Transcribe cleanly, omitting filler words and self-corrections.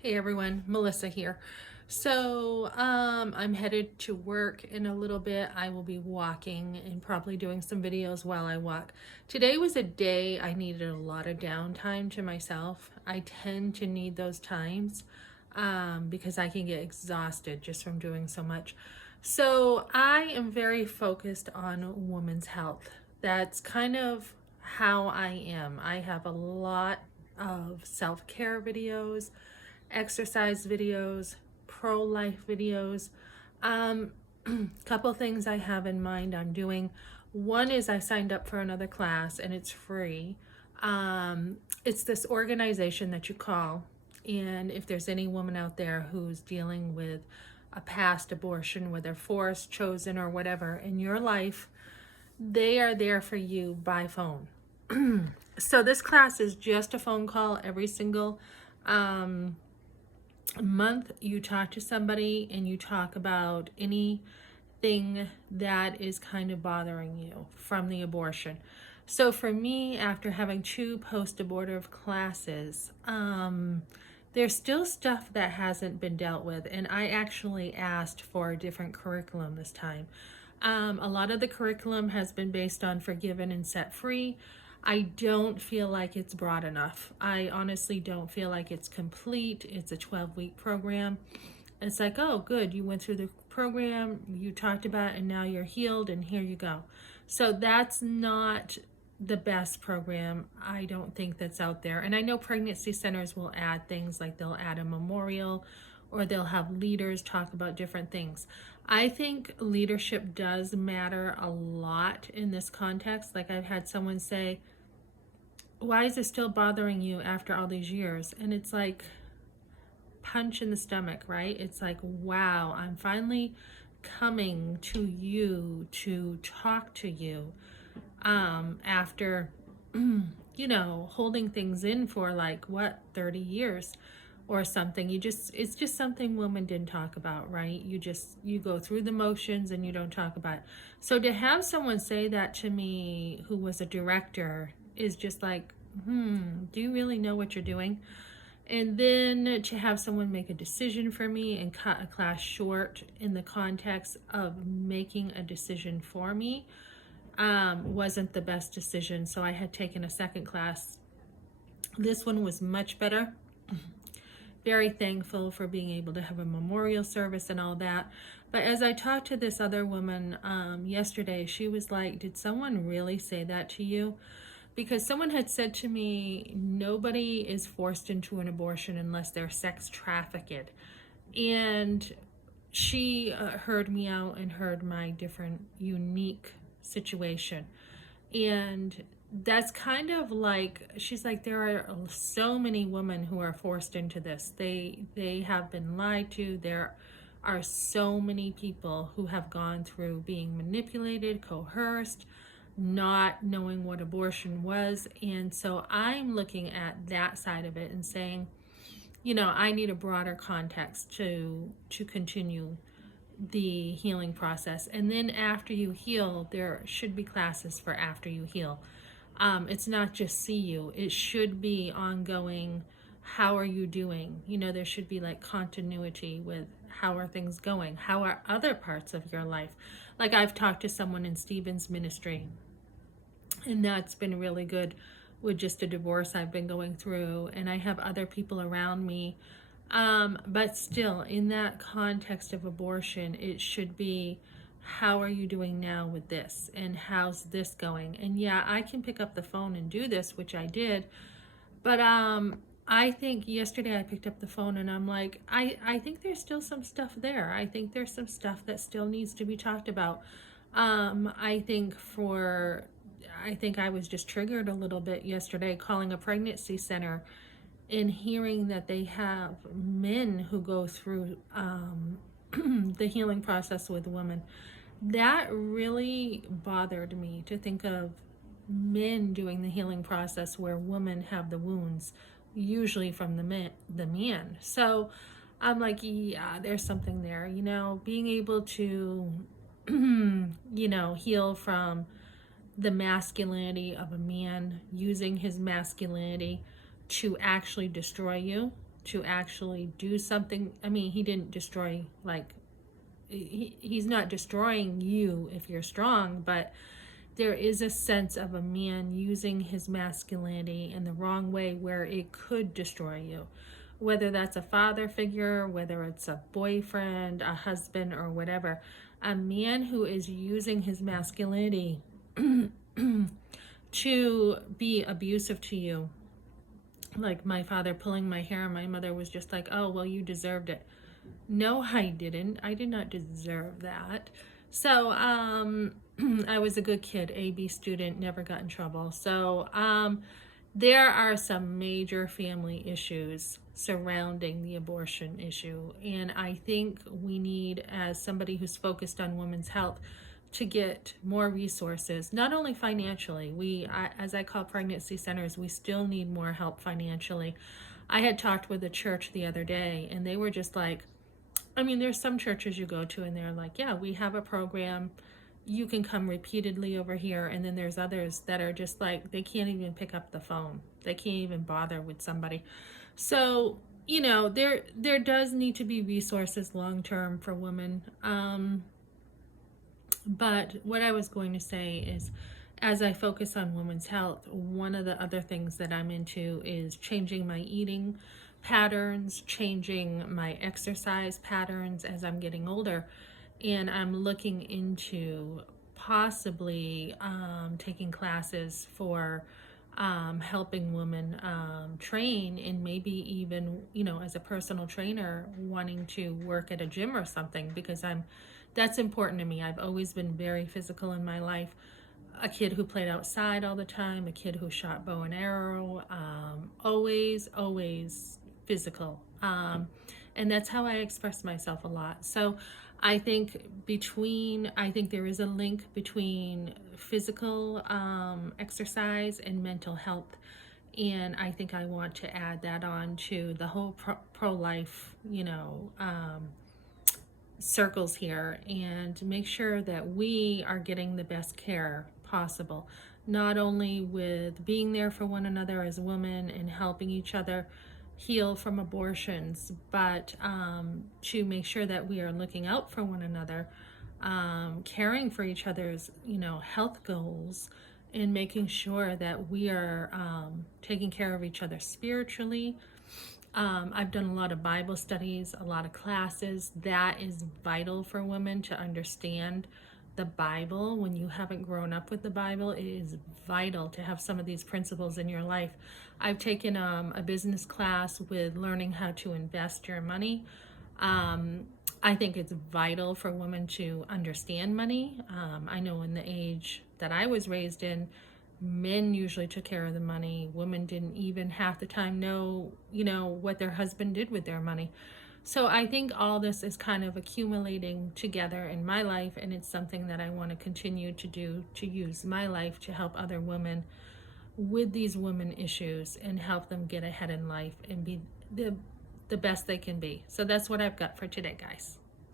Hey everyone, Melissa here. I'm headed to work in a little bit. I will be walking and probably doing some videos while I walk. Today was a day I needed a lot of downtime to myself. I tend to need those times because I can get exhausted just from doing so much. So I am very focused on women's health. That's kind of how I am. I have a lot of self-care videos, exercise videos, pro-life videos. Um, Couple things I have in mind I'm doing. One is I signed up for another class and it's free. It's this organization that you call, and if there's any woman out there who's dealing with a past abortion, whether forced, chosen, or whatever in your life, they are there for you by phone. So this class is just a phone call every single um, month. You talk to somebody and you talk about anything that is kind of bothering you from the abortion. So for me, after having two post-abortive classes, there's still stuff that hasn't been dealt with, and I actually asked for a different curriculum this time. A lot of the curriculum has been based on forgiven and set free. I don't feel like it's broad enough. I honestly don't feel like it's complete. It's a 12-week program. It's like, oh, good, you went through the program, you talked about it, and now you're healed, and here you go. So that's not the best program, I don't think, that's out there. And I know pregnancy centers will add things like they'll add a memorial or they'll have leaders talk about different things. I think leadership does matter a lot in this context. Like I've had someone say, why is it still bothering you after all these years? And it's like punch in the stomach, right? It's like, wow, I'm finally coming to you to talk to you after holding things in for like what, 30 years or something. It's just something women didn't talk about, right? You go through the motions and you don't talk about it. So to have someone say that to me who was a director is just like, do you really know what you're doing? And then to have someone make a decision for me and cut a class short in the context of making a decision for me wasn't the best decision. So I had taken a second class. This one was much better. Very thankful for being able to have a memorial service and all that. But as I talked to this other woman yesterday, she was like, did someone really say that to you? Because someone had said to me, nobody is forced into an abortion unless they're sex trafficked. And she heard me out and heard my different unique situation. And that's kind of like, she's like, there are so many women who are forced into this. They have been lied to. There are so many people who have gone through being manipulated, coerced, not knowing what abortion was. And so I'm looking at that side of it and saying, I need a broader context to continue the healing process. And then after you heal, there should be classes for after you heal. It's not just see you, it should be ongoing. How are you doing? There should be like continuity with how are things going? How are other parts of your life? Like I've talked to someone in Stephen's ministry, and that's been really good with just a divorce I've been going through, and I have other people around me. But still, in that context of abortion, it should be, how are you doing now with this? And how's this going? And yeah, I can pick up the phone and do this, which I did. But I think yesterday I picked up the phone and I'm like, I think there's still some stuff there. I think there's some stuff that still needs to be talked about. I think I was just triggered a little bit yesterday calling a pregnancy center and hearing that they have men who go through the healing process with women. That really bothered me, to think of men doing the healing process where women have the wounds, usually from the man. So I'm like, yeah, there's something there, being able to, heal from the masculinity of a man using his masculinity to actually destroy you, to actually do something. I mean, he didn't destroy, like, he's not destroying you if you're strong, but there is a sense of a man using his masculinity in the wrong way where it could destroy you. Whether that's a father figure, whether it's a boyfriend, a husband, or whatever. A man who is using his masculinity to be abusive to you. Like my father pulling my hair, my mother was just like, oh, well, you deserved it. No, I didn't. I did not deserve that. So, I was a good kid, A/B student, never got in trouble. So, there are some major family issues surrounding the abortion issue. And I think we need, as somebody who's focused on women's health, to get more resources, not only financially. As I call pregnancy centers, we still need more help financially. I had talked with a church the other day, and they were just like, I mean, there's some churches you go to and they're like, yeah, we have a program. You can come repeatedly over here. And then there's others that are just like, they can't even pick up the phone. They can't even bother with somebody. So, you know, there does need to be resources long-term for women. But what I was going to say is, as I focus on women's health, one of the other things that I'm into is changing my eating patterns, changing my exercise patterns as I'm getting older. And I'm looking into possibly taking classes for helping women train, and maybe even, you know, as a personal trainer, wanting to work at a gym or something, because that's important to me. I've always been very physical in my life. A kid who played outside all the time, a kid who shot bow and arrow, always physical. And that's how I express myself a lot. So I think there is a link between physical exercise and mental health. And I think I want to add that on to the whole pro-life, you know, circles here, and make sure that we are getting the best care possible, not only with being there for one another as women and helping each other heal from abortions, but to make sure that we are looking out for one another, caring for each other's, you know, health goals, and making sure that we are taking care of each other spiritually. I've done a lot of Bible studies, a lot of classes. That is vital for women to understand the Bible. When you haven't grown up with the Bible, it is vital to have some of these principles in your life. I've taken a business class with learning how to invest your money. I think it's vital for women to understand money. I know in the age that I was raised in, men usually took care of the money. Women didn't even half the time know, you know, what their husband did with their money. So I think all this is kind of accumulating together in my life, and it's something that I want to continue to do, to use my life to help other women with these women issues and help them get ahead in life and be the best they can be. So that's what I've got for today, guys.